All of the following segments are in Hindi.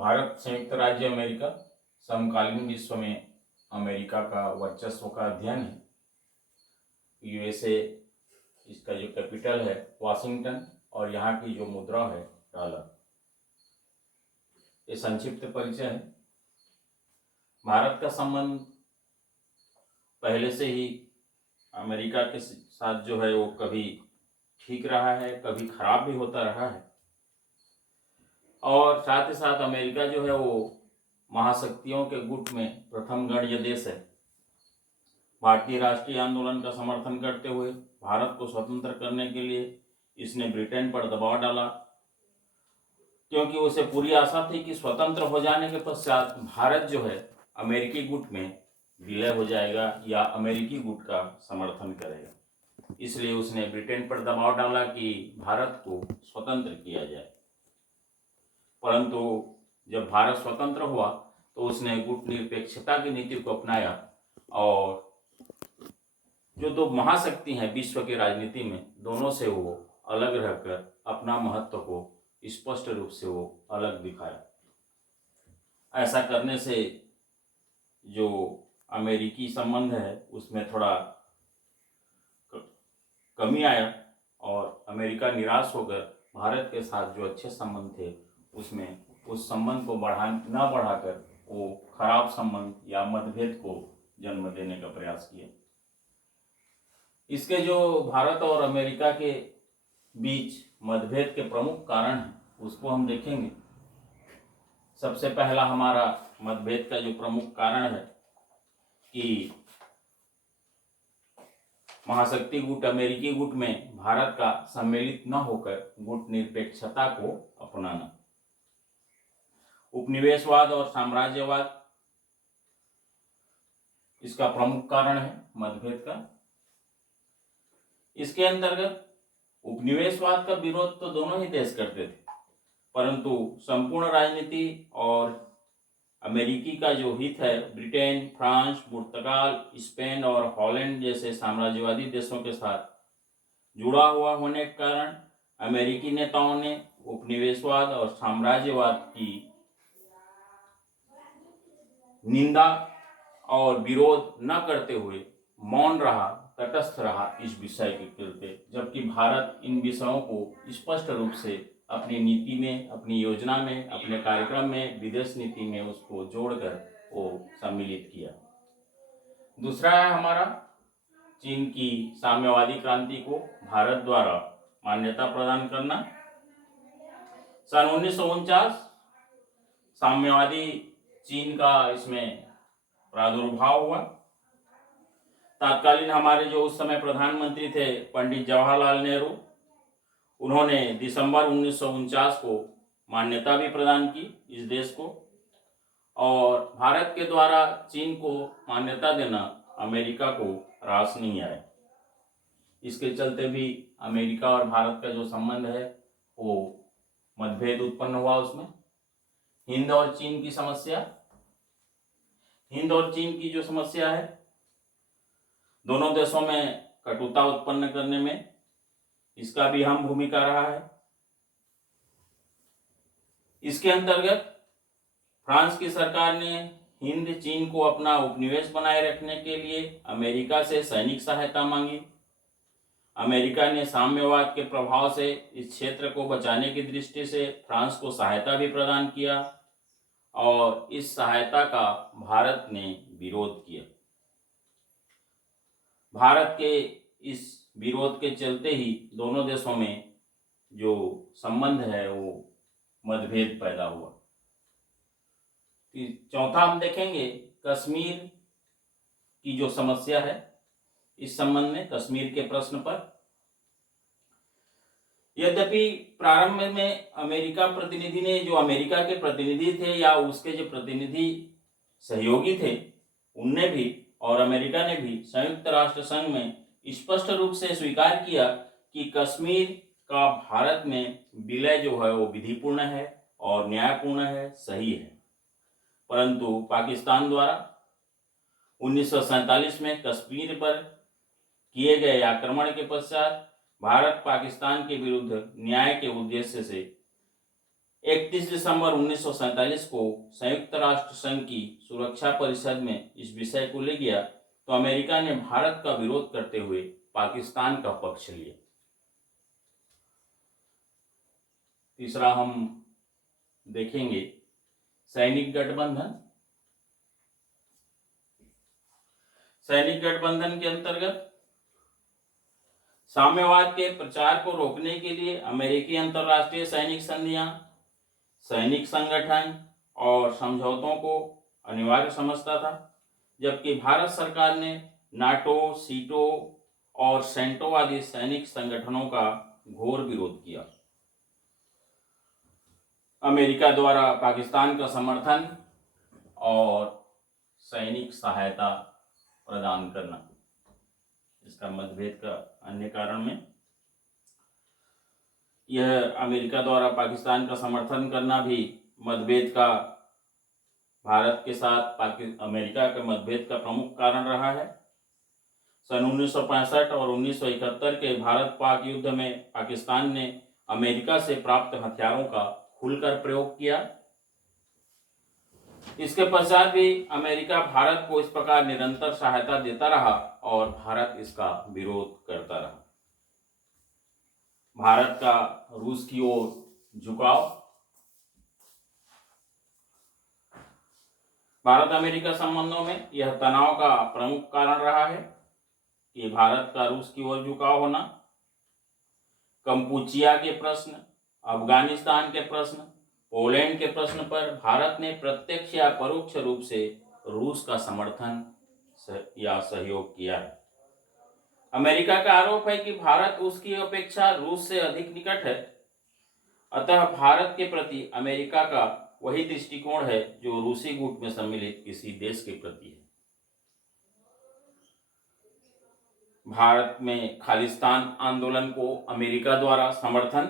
भारत संयुक्त राज्य अमेरिका समकालीन विश्व में अमेरिका का वर्चस्व का अध्ययन है। यूएसए इसका जो कैपिटल है वाशिंगटन और यहाँ की जो मुद्रा है डॉलर। ये संक्षिप्त परिचय है। भारत का संबंध पहले से ही अमेरिका के साथ जो है वो कभी ठीक रहा है, कभी खराब भी होता रहा है। और साथ ही साथ अमेरिका जो है वो महाशक्तियों के गुट में प्रथम गण्य देश है। भारतीय राष्ट्रीय आंदोलन का समर्थन करते हुए भारत को स्वतंत्र करने के लिए इसने ब्रिटेन पर दबाव डाला, क्योंकि उसे पूरी आशा थी कि स्वतंत्र हो जाने के पश्चात भारत जो है अमेरिकी गुट में विलय हो जाएगा या अमेरिकी गुट का समर्थन करेगा। इसलिए उसने ब्रिटेन पर दबाव डाला कि भारत को स्वतंत्र किया जाए। परंतु जब भारत स्वतंत्र हुआ तो उसने गुट निरपेक्षता की नीति को अपनाया और जो दो महाशक्ति हैं विश्व की राजनीति में, दोनों से वो अलग रहकर अपना महत्व को स्पष्ट रूप से वो अलग दिखाया। ऐसा करने से जो अमेरिकी संबंध है उसमें थोड़ा कमी आया और अमेरिका निराश होकर भारत के साथ जो अच्छे संबंध थे उसमें उस संबंध को न बढ़ाकर वो खराब संबंध या मतभेद को जन्म देने का प्रयास किया। इसके जो भारत और अमेरिका के बीच मतभेद के प्रमुख कारण हैं उसको हम देखेंगे। सबसे पहला हमारा मतभेद का जो प्रमुख कारण है कि महाशक्ति गुट अमेरिकी गुट में भारत का सम्मिलित न होकर गुट निरपेक्षता को अपनाना। उपनिवेशवाद और साम्राज्यवाद इसका प्रमुख कारण है मतभेद का। इसके अंतर्गत उपनिवेशवाद का विरोध तो दोनों ही देश करते थे, परंतु संपूर्ण राजनीति और अमेरिकी का जो हित है ब्रिटेन, फ्रांस, पुर्तगाल, स्पेन और हॉलैंड जैसे साम्राज्यवादी देशों के साथ जुड़ा हुआ होने के कारण अमेरिकी नेताओं ने उपनिवेशवाद और साम्राज्यवाद की निंदा और विरोध न करते हुए मौन रहा, तटस्थ रहा इस विषय के चलते, जबकि भारत इन विषयों को स्पष्ट रूप से अपनी नीति में, अपनी योजना में, अपने कार्यक्रम में, विदेश नीति में उसको जोड़कर वो सम्मिलित किया। दूसरा है हमारा चीन की साम्यवादी क्रांति को भारत द्वारा मान्यता प्रदान करना। सन 1949 साम्यवादी चीन का इसमें प्रादुर्भाव हुआ। तत्कालीन हमारे जो उस समय प्रधानमंत्री थे पंडित जवाहरलाल नेहरू, उन्होंने दिसंबर 1949 को मान्यता भी प्रदान की इस देश को, और भारत के द्वारा चीन को मान्यता देना अमेरिका को रास नहीं आया। इसके चलते भी अमेरिका और भारत का जो संबंध है वो मतभेद उत्पन्न हुआ। उसमें हिंद और चीन की समस्या, हिंद और चीन की जो समस्या है दोनों देशों में कटुता उत्पन्न करने में इसका भी अहम भूमिका रहा है। इसके अंतर्गत फ्रांस की सरकार ने हिंद चीन को अपना उपनिवेश बनाए रखने के लिए अमेरिका से सैनिक सहायता मांगी। अमेरिका ने साम्यवाद के प्रभाव से इस क्षेत्र को बचाने की दृष्टि से फ्रांस को सहायता भी प्रदान किया और इस सहायता का भारत ने विरोध किया। भारत के इस विरोध के चलते ही दोनों देशों में जो संबंध है वो मतभेद पैदा हुआ। चौथा हम देखेंगे कश्मीर की जो समस्या है। इस संबंध में कश्मीर के प्रश्न पर यद्यपि प्रारंभ में अमेरिका प्रतिनिधि ने, जो अमेरिका के प्रतिनिधि थे या उसके जो प्रतिनिधि सहयोगी थे, उनने भी और अमेरिका ने भी संयुक्त राष्ट्र संघ में स्पष्ट रूप से स्वीकार किया कि कश्मीर का भारत में विलय जो है वो विधिपूर्ण है और न्यायपूर्ण है, सही है। परंतु पाकिस्तान द्वारा 1947 में कश्मीर पर किए गए आक्रमण के पश्चात भारत पाकिस्तान के विरुद्ध न्याय के उद्देश्य से 31 दिसंबर 1947 को संयुक्त राष्ट्र संघ की सुरक्षा परिषद में इस विषय को ले गया तो अमेरिका ने भारत का विरोध करते हुए पाकिस्तान का पक्ष लिया। तीसरा हम देखेंगे सैनिक गठबंधन। सैनिक गठबंधन के अंतर्गत साम्यवाद के प्रचार को रोकने के लिए अमेरिकी अंतर्राष्ट्रीय सैनिक संधियां, सैनिक संगठन और समझौतों को अनिवार्य समझता था, जबकि भारत सरकार ने नाटो, सीटो और सेंटो आदि सैनिक संगठनों का घोर विरोध किया। अमेरिका द्वारा पाकिस्तान का समर्थन और सैनिक सहायता प्रदान करना, इसका मतभेद का अन्य कारण में यह अमेरिका द्वारा पाकिस्तान का समर्थन करना भी मतभेद का, भारत के साथ अमेरिका के मतभेद का प्रमुख कारण रहा है। सन 1965 और 1971 के भारत पाक युद्ध में पाकिस्तान ने अमेरिका से प्राप्त हथियारों का खुलकर प्रयोग किया। इसके पश्चात भी अमेरिका भारत को इस प्रकार निरंतर सहायता देता रहा और भारत इसका विरोध करता रहा। भारत का रूस की ओर झुकाव। भारत अमेरिका संबंधों में यह तनाव का प्रमुख कारण रहा है कि भारत का रूस की ओर झुकाव होना। कंपूचिया के प्रश्न, अफगानिस्तान के प्रश्न, पोलैंड के प्रश्न पर भारत ने प्रत्यक्ष या परोक्ष रूप से रूस का समर्थन या सहयोग किया है। अमेरिका का आरोप है कि भारत उसकी अपेक्षा रूस से अधिक निकट है, अतः भारत के प्रति अमेरिका का वही दृष्टिकोण है जो रूसी गुट में सम्मिलित किसी देश के प्रति है। भारत में खालिस्तान आंदोलन को अमेरिका द्वारा समर्थन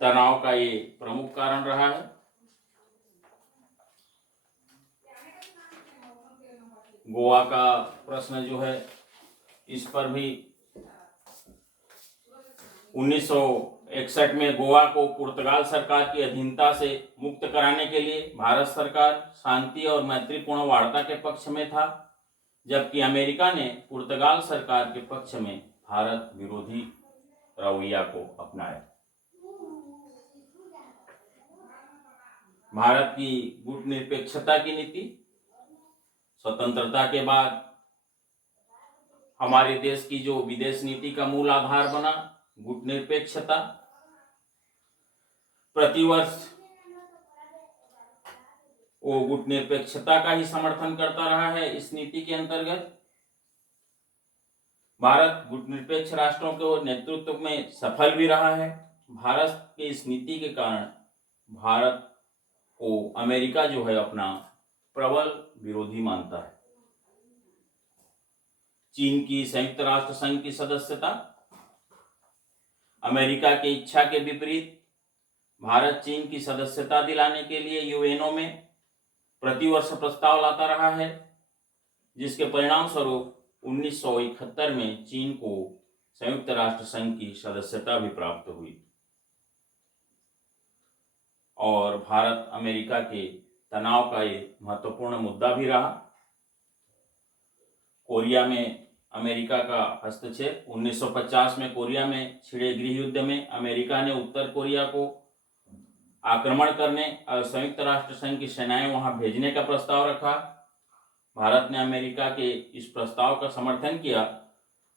तनाव का ये प्रमुख कारण रहा है। गोवा का प्रश्न जो है, इस पर भी 1961 में गोवा को पुर्तगाल सरकार की अधीनता से मुक्त कराने के लिए भारत सरकार शांति और मैत्रीपूर्ण वार्ता के पक्ष में था, जबकि अमेरिका ने पुर्तगाल सरकार के पक्ष में भारत विरोधी रवैया को अपनाया। भारत की गुट निरपेक्षता की नीति। स्वतंत्रता के बाद हमारे देश की जो विदेश नीति का मूल आधार बना गुट निरपेक्षता, प्रतिवर्ष वो गुट निरपेक्षता का ही समर्थन करता रहा है। इस नीति के अंतर्गत भारत गुट निरपेक्ष राष्ट्रों के नेतृत्व में सफल भी रहा है। भारत की इस नीति के कारण भारत को अमेरिका जो है अपना प्रबल विरोधी मानता है। चीन की संयुक्त राष्ट्र संघ की सदस्यता। अमेरिका की इच्छा के विपरीत भारत चीन की सदस्यता दिलाने के लिए यूएनओ में प्रतिवर्ष प्रस्ताव लाता रहा है, जिसके परिणाम स्वरूप 1971 में चीन को संयुक्त राष्ट्र संघ की सदस्यता भी प्राप्त हुई और भारत अमेरिका के तनाव का ये महत्वपूर्ण मुद्दा भी रहा। कोरिया में अमेरिका का हस्तक्षेप। 1950 में कोरिया में छिड़े गृह युद्ध में अमेरिका ने उत्तर कोरिया को आक्रमण करने और संयुक्त राष्ट्र संघ की सेनाएं वहां भेजने का प्रस्ताव रखा। भारत ने अमेरिका के इस प्रस्ताव का समर्थन किया,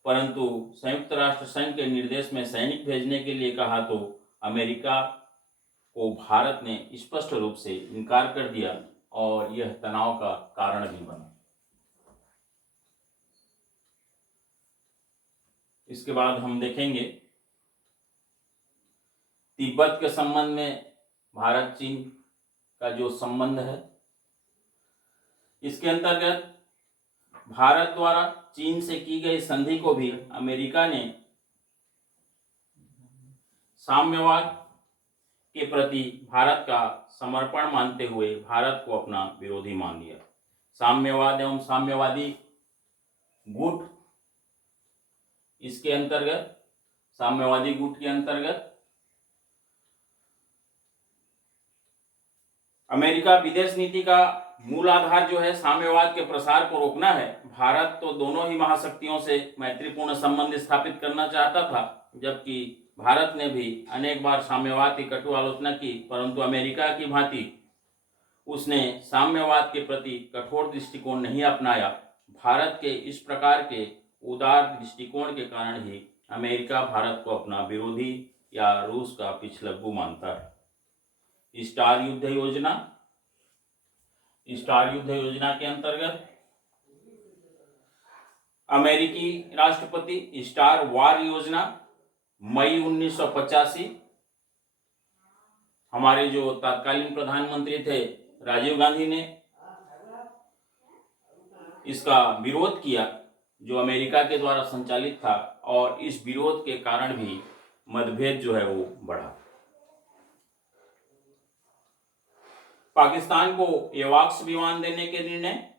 परंतु संयुक्त राष्ट्र संघ के निर्देश में सैनिक भेजने के लिए कहा तो अमेरिका को भारत ने स्पष्ट रूप से इनकार कर दिया और यह तनाव का कारण भी बना। इसके बाद हम देखेंगे तिब्बत के संबंध में भारत चीन का जो संबंध है, इसके अंतर्गत भारत द्वारा चीन से की गई संधि को भी अमेरिका ने साम्यवाद के प्रति भारत का समर्पण मानते हुए भारत को अपना विरोधी मान लिया। साम्यवाद एवं साम्यवादी गुट, इसके अंतर्गत साम्यवादी गुट के अंतर्गत अमेरिका विदेश नीति का मूल आधार जो है साम्यवाद के प्रसार को रोकना है। भारत तो दोनों ही महाशक्तियों से मैत्रीपूर्ण संबंध स्थापित करना चाहता था, जबकि भारत ने भी अनेक बार साम्यवाद की कटु आलोचना की, परंतु अमेरिका की भांति उसने साम्यवाद के प्रति कठोर दृष्टिकोण नहीं अपनाया। भारत के इस प्रकार के उदार दृष्टिकोण के कारण ही अमेरिका भारत को अपना विरोधी या रूस का पिछलग्गू मानता है। स्टार युद्ध योजना के अंतर्गत अमेरिकी राष्ट्रपति स्टार वार योजना मई 1985 हमारे जो तत्कालीन प्रधानमंत्री थे राजीव गांधी ने इसका विरोध किया, जो अमेरिका के द्वारा संचालित था, और इस विरोध के कारण भी मतभेद जो है वो बढ़ा। पाकिस्तान को एवाक्स विमान देने के निर्णय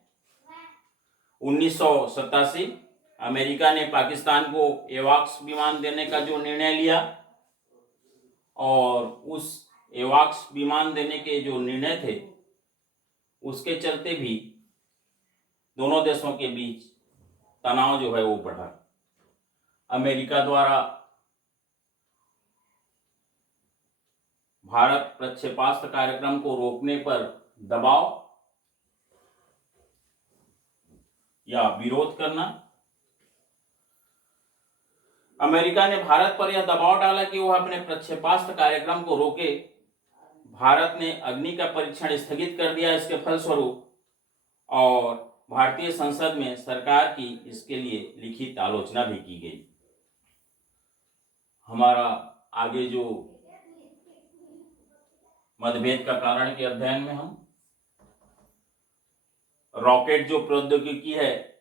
1987 अमेरिका ने पाकिस्तान को एवाक्स विमान देने का जो निर्णय लिया, और उस एवाक्स विमान देने के जो निर्णय थे उसके चलते भी दोनों देशों के बीच तनाव जो है वो बढ़ा। अमेरिका द्वारा भारत प्रक्षेपास्त्र कार्यक्रम को रोकने पर दबाव या विरोध करना। अमेरिका ने भारत पर यह दबाव डाला कि वह अपने प्रक्षेपास्त्र कार्यक्रम को रोके। भारत ने अग्नि का परीक्षण स्थगित कर दिया इसके फलस्वरूप, और भारतीय संसद में सरकार की इसके लिए लिखित आलोचना भी की गई। हमारा आगे जो मतभेद का कारण के अध्ययन में हम रॉकेट जो प्रौद्योगिकी है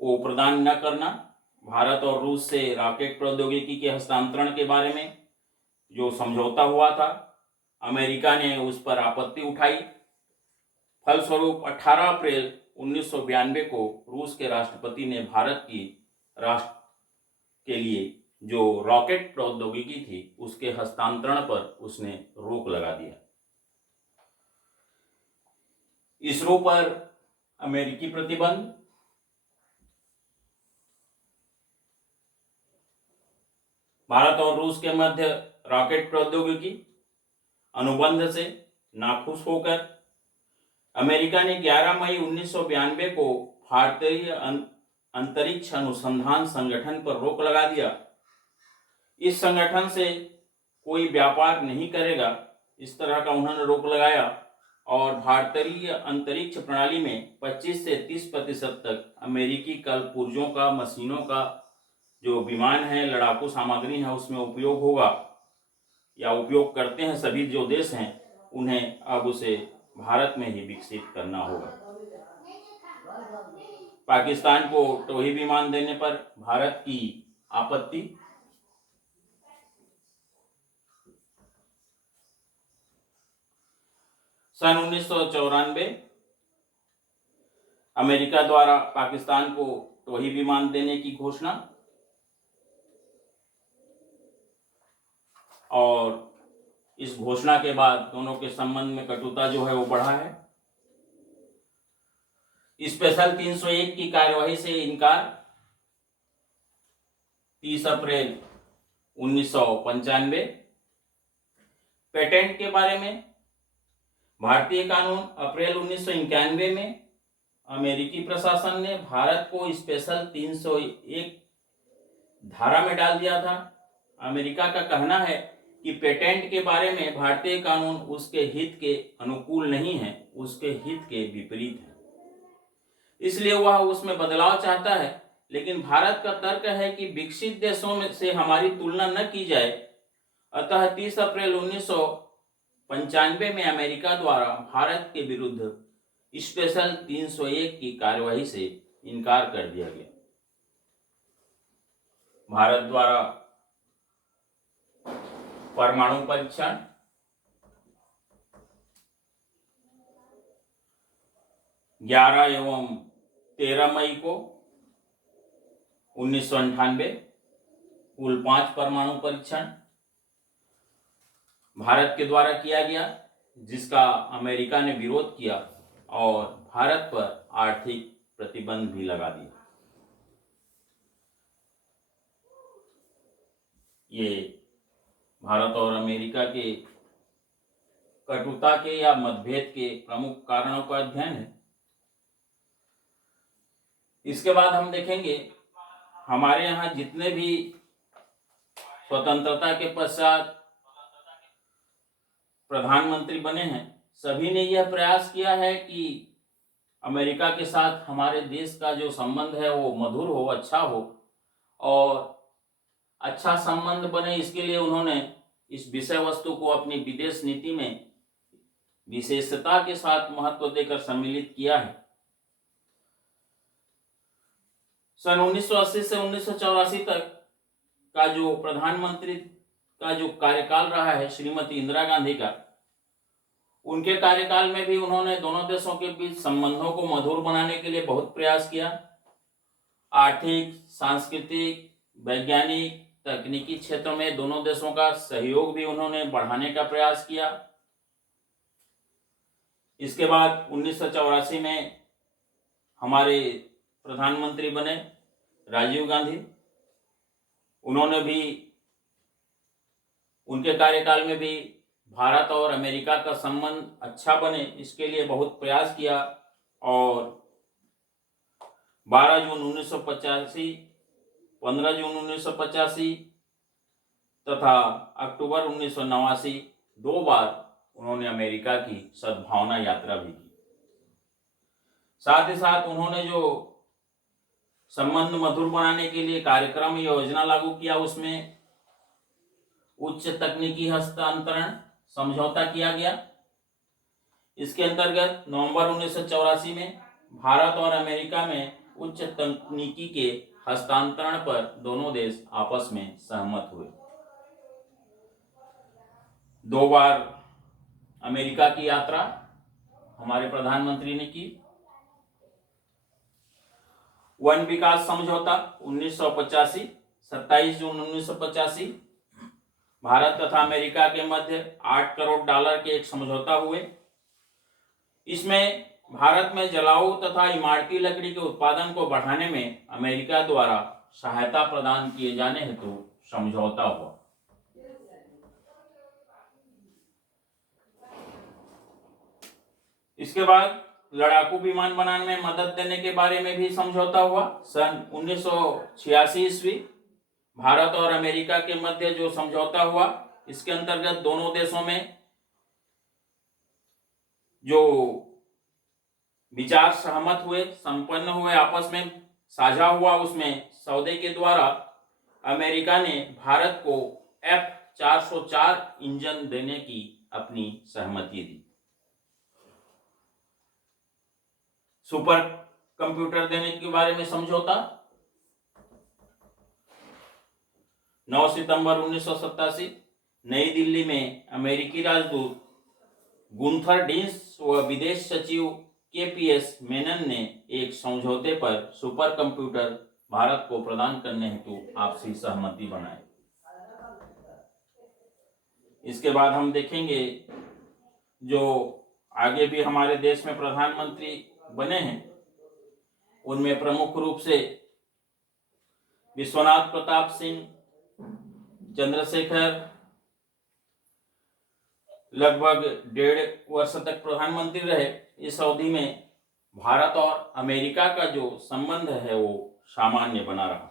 वो प्रदान न करना, भारत और रूस से रॉकेट प्रौद्योगिकी के हस्तांतरण के बारे में जो समझौता हुआ था, अमेरिका ने उस पर आपत्ति उठाई। फलस्वरूप 18 अप्रैल 1992 को रूस के राष्ट्रपति ने भारत की राष्ट्र के लिए जो रॉकेट प्रौद्योगिकी थी उसके हस्तांतरण पर उसने रोक लगा दिया। इसरो पर अमेरिकी प्रतिबंध, भारत और रूस के मध्य रॉकेट प्रौद्योगिकी अनुबंध से नाखुश होकर अमेरिका ने 11 मई 1992 को भारतीय अंतरिक्ष अनुसंधान संगठन पर रोक लगा दिया। इस संगठन से कोई व्यापार नहीं करेगा, इस तरह का उन्होंने रोक लगाया, और भारतीय अंतरिक्ष प्रणाली में 25 से 30% तक अमेरिकी कलपुर्जों का, मशीनों का जो विमान है, लड़ाकू सामग्री है, उसमें उपयोग होगा या उपयोग करते हैं सभी जो देश हैं, उन्हें अब उसे भारत में ही विकसित करना होगा। पाकिस्तान को टोही विमान देने पर भारत की आपत्ति। सन 1994 अमेरिका द्वारा पाकिस्तान को टोही विमान देने की घोषणा, और इस घोषणा के बाद दोनों के संबंध में कटुता जो है वो बढ़ा है। स्पेशल 301 की कार्यवाही से इनकार 30 अप्रैल 1995। पेटेंट के बारे में भारतीय कानून अप्रैल 1991 में अमेरिकी प्रशासन ने भारत को स्पेशल 301 धारा में डाल दिया था। अमेरिका का कहना है कि पेटेंट के बारे में भारतीय कानून उसके हित के अनुकूल नहीं है, उसके हित के विपरीत है, इसलिए वह उसमें बदलाव चाहता है। लेकिन भारत का तर्क है कि विकसित देशों में से हमारी तुलना न की जाए, अतः 30 अप्रैल 1995 में अमेरिका द्वारा भारत के विरुद्ध स्पेशल 301 की कार्यवाही से इनकार कर दिया गया। भारत द्वारा परमाणु परीक्षण, 11 एवं 13 मई को 1998 कुल 5 परमाणु परीक्षण भारत के द्वारा किया गया। जिसका अमेरिका ने विरोध किया और भारत पर आर्थिक प्रतिबंध भी लगा दिया। ये भारत और अमेरिका के कटुता के या मतभेद के प्रमुख कारणों का अध्ययन है। इसके बाद हम देखेंगे हमारे यहाँ जितने भी स्वतंत्रता के पश्चात प्रधानमंत्री बने हैं, सभी ने यह प्रयास किया है कि अमेरिका के साथ हमारे देश का जो संबंध है वो मधुर हो, अच्छा हो और अच्छा संबंध बने। इसके लिए उन्होंने इस विषय वस्तु को अपनी विदेश नीति में विशेषता के साथ महत्व देकर सम्मिलित किया है। सन 1980 से 1984 तक का जो प्रधानमंत्री का जो कार्यकाल रहा है श्रीमती इंदिरा गांधी का, उनके कार्यकाल में भी उन्होंने दोनों देशों के बीच संबंधों को मधुर बनाने के लिए बहुत प्रयास किया। आर्थिक, सांस्कृतिक, वैज्ञानिक, तकनीकी क्षेत्र में दोनों देशों का सहयोग भी उन्होंने बढ़ाने का प्रयास किया। इसके बाद 1984 में हमारे प्रधानमंत्री बने राजीव गांधी। उन्होंने भी उनके कार्यकाल में भी भारत और अमेरिका का संबंध अच्छा बने, इसके लिए बहुत प्रयास किया और 12 जून 1985, 15 जून 1985 तथा अक्टूबर 1989 दो बार उन्होंने अमेरिका की सद्भावना यात्रा भी की। साथ ही साथ उन्होंने जो संबंध मधुर बनाने के लिए कार्यक्रम योजना लागू किया, उसमें उच्च तकनीकी हस्तांतरण समझौता किया गया। इसके अंतर्गत नवंबर 1984 में भारत और अमेरिका में उच्च तकनीकी के हस्तांतरण पर दोनों देश आपस में सहमत हुए। दो बार अमेरिका की यात्रा हमारे प्रधानमंत्री ने की। वन विकास समझौता 1985, 27 जून 1985 भारत तथा अमेरिका के मध्य $8 करोड़ के एक समझौता हुए। इसमें भारत में जलाऊ तथा इमारती लकड़ी के उत्पादन को बढ़ाने में अमेरिका द्वारा सहायता प्रदान किए जाने हेतु समझौता हुआ। इसके बाद लड़ाकू विमान बनाने में मदद देने के बारे में भी समझौता हुआ। सन 1986 ईस्वी भारत और अमेरिका के मध्य जो समझौता हुआ, इसके अंतर्गत दोनों देशों में जो विचार सहमत हुए, संपन्न हुए, आपस में साझा हुआ, उसमें सौदे के द्वारा अमेरिका ने भारत को F-404 इंजन देने की अपनी सहमति दी। सुपर कंप्यूटर देने के बारे में समझौता 9 सितंबर 1987 नई दिल्ली में अमेरिकी राजदूत गुंथर डीन्स व विदेश सचिव KPS मेनन ने एक समझौते पर सुपर कंप्यूटर भारत को प्रदान करने हेतु आपसी सहमति बनाई। इसके बाद हम देखेंगे जो आगे भी हमारे देश में प्रधानमंत्री बने हैं, उनमें प्रमुख रूप से विश्वनाथ प्रताप सिंह, चंद्रशेखर लगभग 1.5 वर्ष तक प्रधानमंत्री रहे। इस अवधि में भारत और अमेरिका का जो संबंध है वो सामान्य बना रहा।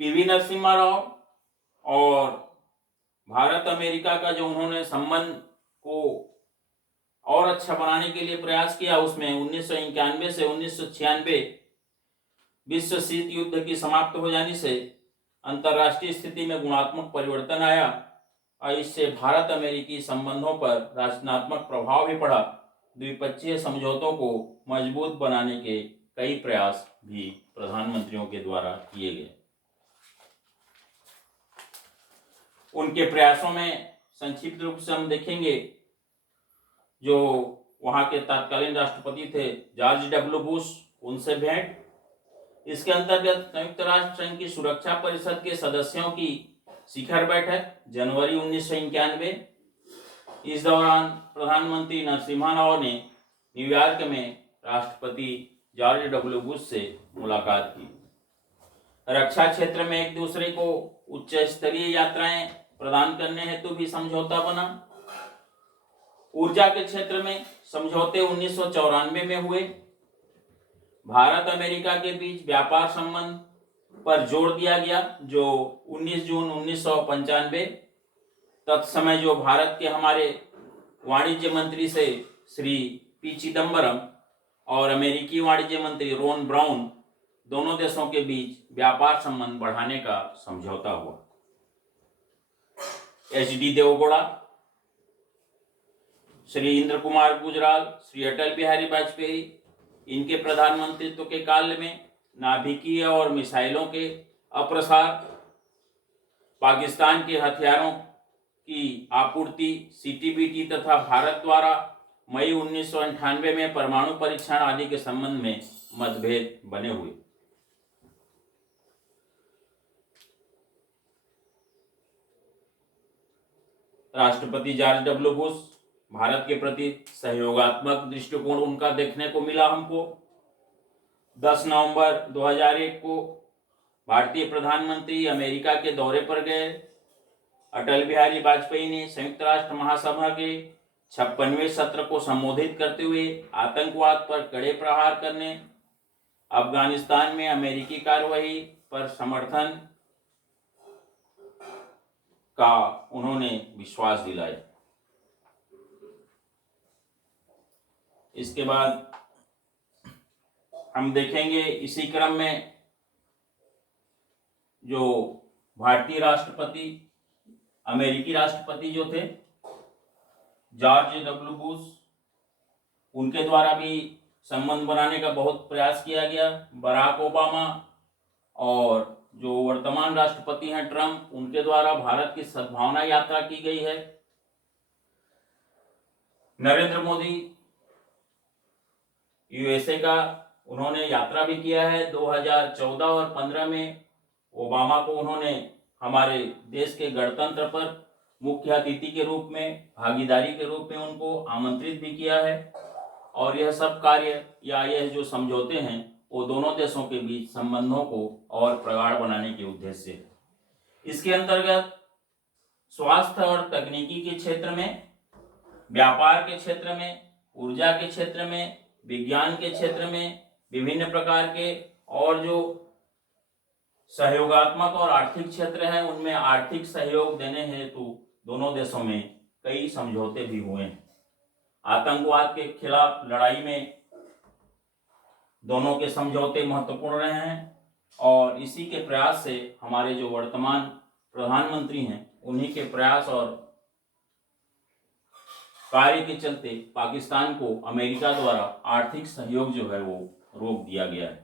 PV नरसिम्हा राव और भारत अमेरिका का जो उन्होंने संबंध को और अच्छा बनाने के लिए प्रयास किया, उसमें 1991 से 1996 विश्व शीत युद्ध की समाप्त हो जाने से अंतर्राष्ट्रीय स्थिति में गुणात्मक परिवर्तन आया और इससे भारत अमेरिकी संबंधों पर रचनात्मक प्रभाव भी पड़ा। द्विपक्षीय समझौतों को मजबूत बनाने के कई प्रयास भी प्रधानमंत्रियों के द्वारा किए गए। उनके प्रयासों में संक्षिप्त रूप से हम देखेंगे, जो वहां के तत्कालीन राष्ट्रपति थे जॉर्ज W. बुश, उनसे भेंट। इसके अंतर्गत संयुक्त राष्ट्र संघ की सुरक्षा परिषद के सदस्यों की शिखर बैठक जनवरी 1991, इस दौरान प्रधानमंत्री नरसिम्हा राव ने न्यूयॉर्क में राष्ट्रपति जॉर्ज डब्ल्यू बुश से मुलाकात की। रक्षा क्षेत्र में एक दूसरे को उच्च स्तरीय यात्राएं प्रदान करने हेतु भी समझौता बना। ऊर्जा के क्षेत्र में समझौते 1994 में हुए। भारत अमेरिका के बीच व्यापार संबंध पर जोर दिया गया, जो 19 जून 1995 तत्समय जो भारत के हमारे वाणिज्य मंत्री से श्री पी चिदम्बरम और अमेरिकी वाणिज्य मंत्री रोन ब्राउन दोनों देशों के बीच व्यापार संबंध बढ़ाने का समझौता हुआ। एच.डी. देवगौड़ा, श्री इंद्र कुमार गुजराल, श्री अटल बिहारी वाजपेयी, इनके प्रधानमंत्रित्व के काल में नाभिकीय और मिसाइलों के अप्रसार, पाकिस्तान के हथियारों की आपूर्ति, सीटीबीटी तथा भारत द्वारा मई 1998 में परमाणु परीक्षण आदि के संबंध में मतभेद बने हुए। राष्ट्रपति जॉर्ज डब्ल्यू बुश, भारत के प्रति सहयोगात्मक दृष्टिकोण उनका देखने को मिला हमको। 10 नवंबर 2001 को भारतीय प्रधानमंत्री अमेरिका के दौरे पर गए। अटल बिहारी वाजपेयी ने संयुक्त राष्ट्र महासभा के 56वें सत्र को संबोधित करते हुए आतंकवाद पर कड़े प्रहार करने, अफगानिस्तान में अमेरिकी कार्रवाई पर समर्थन का उन्होंने विश्वास दिलाया। इसके बाद हम देखेंगे इसी क्रम में जो भारतीय राष्ट्रपति, अमेरिकी राष्ट्रपति जो थे जॉर्ज डब्ल्यू बुश, उनके द्वारा भी संबंध बनाने का बहुत प्रयास किया गया। बराक ओबामा और जो वर्तमान राष्ट्रपति हैं ट्रंप, उनके द्वारा भारत की सद्भावना यात्रा की गई है। नरेंद्र मोदी यूएसए का उन्होंने यात्रा भी किया है। 2014 और 15 में ओबामा को उन्होंने हमारे देश के गणतंत्र पर मुख्य अतिथि के रूप में, भागीदारी के रूप में उनको आमंत्रित भी किया है। और यह सब कार्य या यह जो समझौते हैं वो दोनों देशों के बीच संबंधों को और प्रगाढ़ बनाने के उद्देश्य से है। इसके अंतर्गत स्वास्थ्य और तकनीकी के क्षेत्र में, व्यापार के क्षेत्र में, ऊर्जा के क्षेत्र में, विज्ञान के क्षेत्र में, विभिन्न प्रकार के और जो सहयोगात्मक और आर्थिक क्षेत्र हैं उनमें आर्थिक सहयोग देने हेतु दोनों देशों में कई समझौते भी हुए हैं। आतंकवाद के खिलाफ लड़ाई में दोनों के समझौते महत्वपूर्ण रहे हैं और इसी के प्रयास से हमारे जो वर्तमान प्रधानमंत्री हैं उन्हीं के प्रयास और कार्य के चलते पाकिस्तान को अमेरिका द्वारा आर्थिक सहयोग जो है वो रोक दिया गया है।